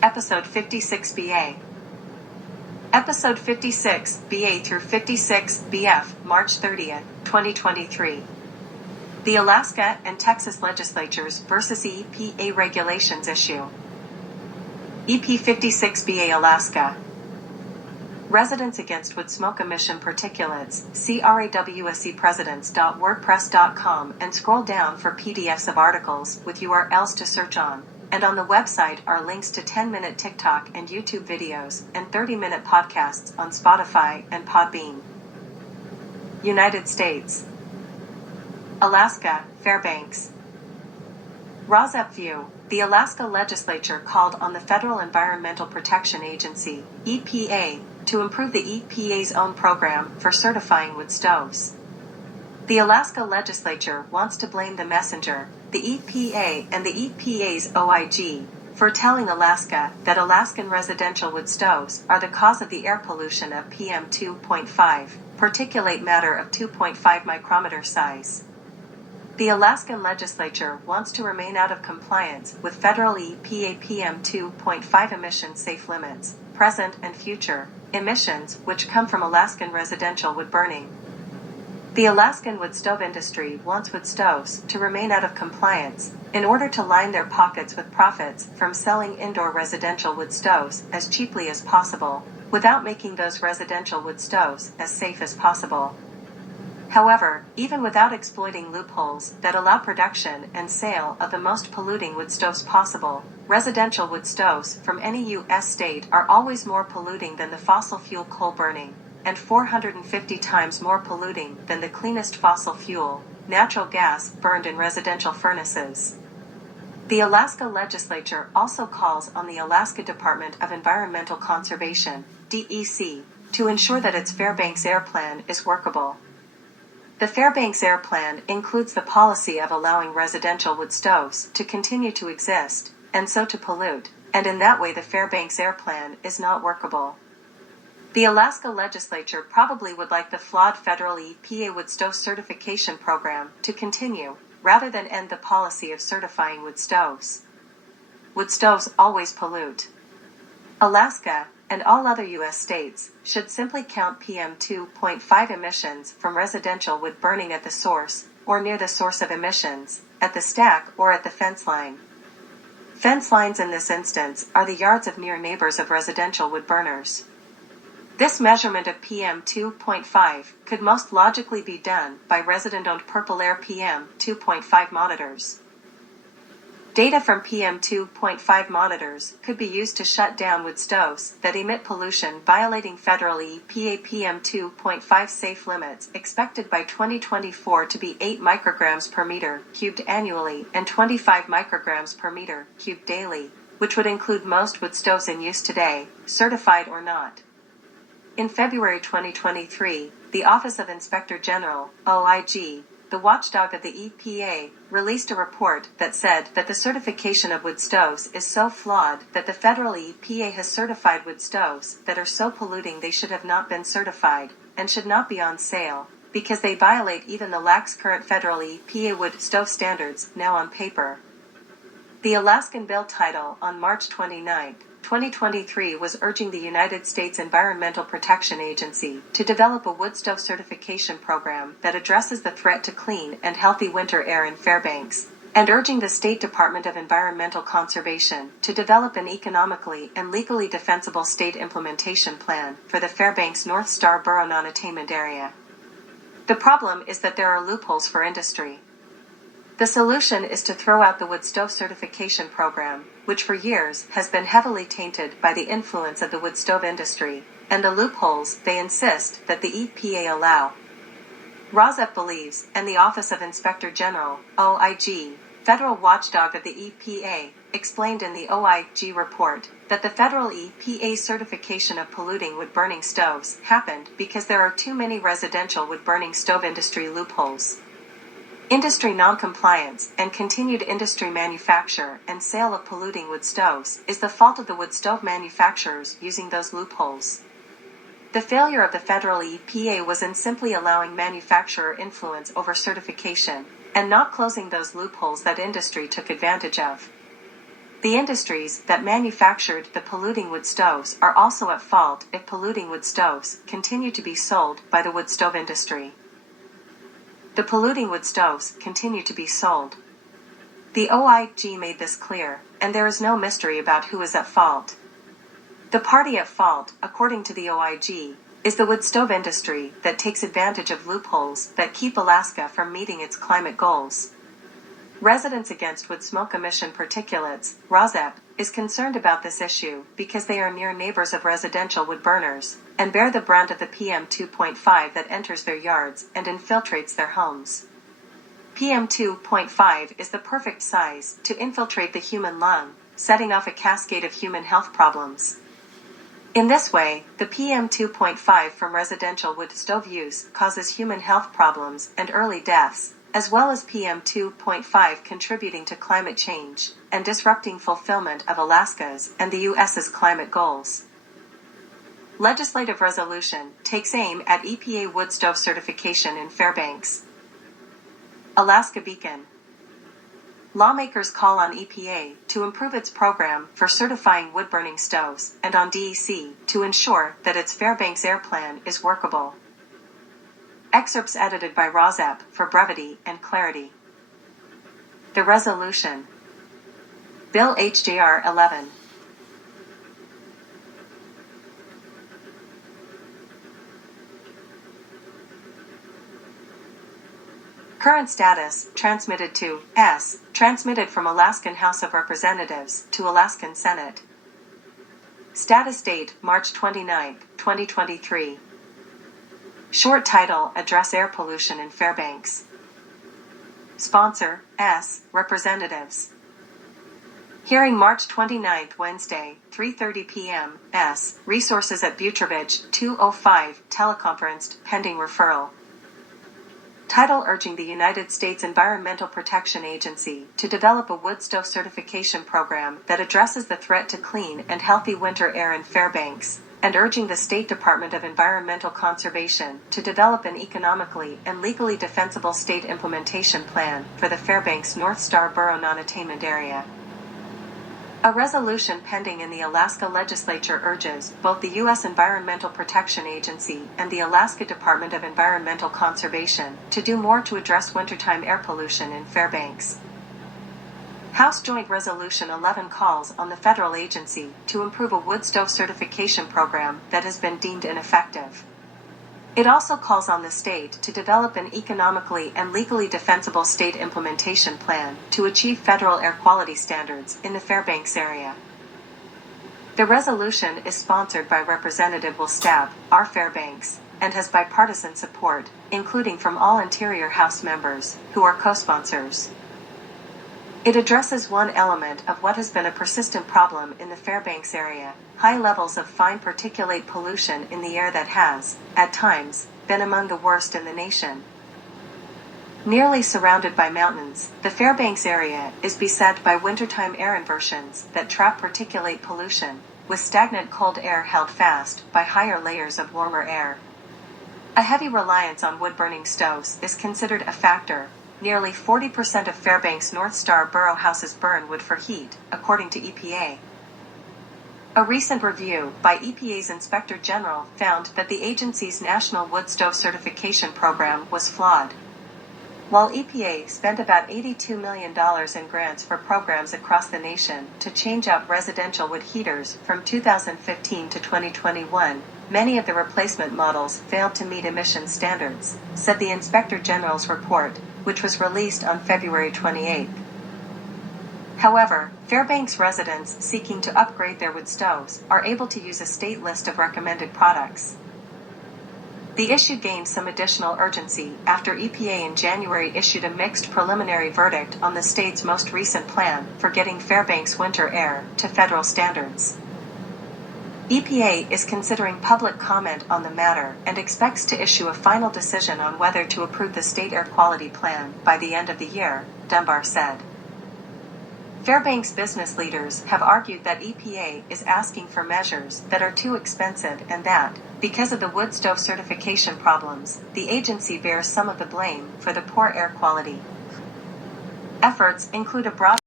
Episode 56BA. Episode 56BA through 56BF, March 30th, 2023. The Alaska and Texas legislatures versus EPA regulations issue. EP 56BA Alaska. Residents Against Wood Smoke Emission Particulates, CRAWSEpresidents.wordpress.com, and scroll down for PDFs of articles with URLs to search on. And on the website are links to 10-minute TikTok and YouTube videos and 30-minute podcasts on Spotify and Podbean. United States. Alaska, Fairbanks. ROSEP View. The Alaska Legislature called on the Federal Environmental Protection Agency, EPA, to improve the EPA's own program for certifying wood stoves. The Alaska Legislature wants to blame the messenger, the EPA and the EPA's OIG, for telling Alaska that Alaskan residential wood stoves are the cause of the air pollution of PM2.5, particulate matter of 2.5 micrometer size. The Alaskan Legislature wants to remain out of compliance with federal EPA PM2.5 emission safe limits, present and future emissions which come from Alaskan residential wood burning. The Alaskan wood stove industry wants wood stoves to remain out of compliance in order to line their pockets with profits from selling indoor residential wood stoves as cheaply as possible, without making those residential wood stoves as safe as possible. However, even without exploiting loopholes that allow production and sale of the most polluting wood stoves possible, residential wood stoves from any U.S. state are always more polluting than the fossil fuel coal burning, and 450 times more polluting than the cleanest fossil fuel, natural gas, burned in residential furnaces. The Alaska Legislature also calls on the Alaska Department of Environmental Conservation, DEC, to ensure that its Fairbanks Air Plan is workable. The Fairbanks Air Plan includes the policy of allowing residential wood stoves to continue to exist, and so to pollute, and in that way the Fairbanks Air Plan is not workable. The Alaska Legislature probably would like the flawed federal EPA wood stove certification program to continue, rather than end the policy of certifying wood stoves. Wood stoves always pollute. Alaska, and all other U.S. states, should simply count PM2.5 emissions from residential wood burning at the source, or near the source of emissions, at the stack or at the fence line. Fence lines in this instance are the yards of near neighbors of residential wood burners. This measurement of PM2.5 could most logically be done by resident-owned Purple Air PM2.5 monitors. Data from PM2.5 monitors could be used to shut down wood stoves that emit pollution violating federal EPA PM2.5 safe limits expected by 2024 to be 8 micrograms per meter cubed annually and 25 micrograms per meter cubed daily, which would include most wood stoves in use today, certified or not. In February 2023, the Office of Inspector General, OIG, the watchdog of the EPA, released a report that said that the certification of wood stoves is so flawed that the federal EPA has certified wood stoves that are so polluting they should have not been certified, and should not be on sale, because they violate even the lax current federal EPA wood stove standards now on paper. The Alaskan bill title on March 29, 2023 was urging the United States Environmental Protection Agency to develop a wood stove certification program that addresses the threat to clean and healthy winter air in Fairbanks, and urging the State Department of Environmental Conservation to develop an economically and legally defensible state implementation plan for the Fairbanks North Star Borough non-attainment area. The problem is that there are loopholes for industry. The solution is to throw out the wood stove certification program, which for years has been heavily tainted by the influence of the wood stove industry, and the loopholes they insist that the EPA allow. ROSEP believes, and the Office of Inspector General, OIG, federal watchdog of the EPA, explained in the OIG report that the federal EPA certification of polluting wood-burning stoves happened because there are too many residential wood-burning stove industry loopholes. Industry non-compliance and continued industry manufacture and sale of polluting wood stoves is the fault of the wood stove manufacturers using those loopholes. The failure of the federal EPA was in simply allowing manufacturer influence over certification, and not closing those loopholes that industry took advantage of. The industries that manufactured the polluting wood stoves are also at fault if polluting wood stoves continue to be sold by the wood stove industry. The polluting wood stoves continue to be sold. The OIG made this clear, and there is no mystery about who is at fault. The party at fault, according to the OIG, is the wood stove industry that takes advantage of loopholes that keep Alaska from meeting its climate goals. Residents Against Wood Smoke Emission Particulates, ROSEP, is concerned about this issue because they are near neighbors of residential wood burners and bear the brunt of the PM2.5 that enters their yards and infiltrates their homes. PM2.5 is the perfect size to infiltrate the human lung, setting off a cascade of human health problems. In this way, the PM2.5 from residential wood stove use causes human health problems and early deaths, as well as PM2.5 contributing to climate change and disrupting fulfillment of Alaska's and the U.S.'s climate goals. Legislative resolution takes aim at EPA wood stove certification in Fairbanks. Alaska Beacon. Lawmakers call on EPA to improve its program for certifying wood-burning stoves and on DEC to ensure that its Fairbanks Air Plan is workable. Excerpts edited by ROSEP for brevity and clarity. The resolution. Bill HJR 11. Current status, transmitted to S, transmitted from Alaskan House of Representatives to Alaskan Senate. Status date, March 29, 2023. Short title, Address Air Pollution in Fairbanks. Sponsor, S, Representatives. Hearing March 29, Wednesday, 3:30 p.m., S, Resources at Butrovich, 205, teleconferenced, pending referral. Title urging the United States Environmental Protection Agency to develop a wood stove certification program that addresses the threat to clean and healthy winter air in Fairbanks, and urging the State Department of Environmental Conservation to develop an economically and legally defensible state implementation plan for the Fairbanks North Star Borough non-attainment area. A resolution pending in the Alaska Legislature urges both the U.S. Environmental Protection Agency and the Alaska Department of Environmental Conservation to do more to address wintertime air pollution in Fairbanks. House Joint Resolution 11 calls on the federal agency to improve a wood stove certification program that has been deemed ineffective. It also calls on the state to develop an economically and legally defensible state implementation plan to achieve federal air quality standards in the Fairbanks area. The resolution is sponsored by Representative Will Stab, R. Fairbanks, and has bipartisan support, including from all Interior House members, who are co-sponsors. It addresses one element of what has been a persistent problem in the Fairbanks area: high levels of fine particulate pollution in the air that has, at times, been among the worst in the nation. Nearly surrounded by mountains, the Fairbanks area is beset by wintertime air inversions that trap particulate pollution, with stagnant cold air held fast by higher layers of warmer air. A heavy reliance on wood-burning stoves is considered a factor. Nearly 40% of Fairbanks North Star Borough houses burn wood for heat, according to EPA. A recent review by EPA's Inspector General found that the agency's National Wood Stove Certification Program was flawed. While EPA spent about $82 million in grants for programs across the nation to change out residential wood heaters from 2015 to 2021, many of the replacement models failed to meet emission standards, said the Inspector General's report, which was released on February 28. However, Fairbanks residents seeking to upgrade their wood stoves are able to use a state list of recommended products. The issue gained some additional urgency after EPA in January issued a mixed preliminary verdict on the state's most recent plan for getting Fairbanks winter air to federal standards. EPA is considering public comment on the matter and expects to issue a final decision on whether to approve the state air quality plan by the end of the year, Dunbar said. Fairbanks business leaders have argued that EPA is asking for measures that are too expensive and that, because of the wood stove certification problems, the agency bears some of the blame for the poor air quality. Efforts include a broad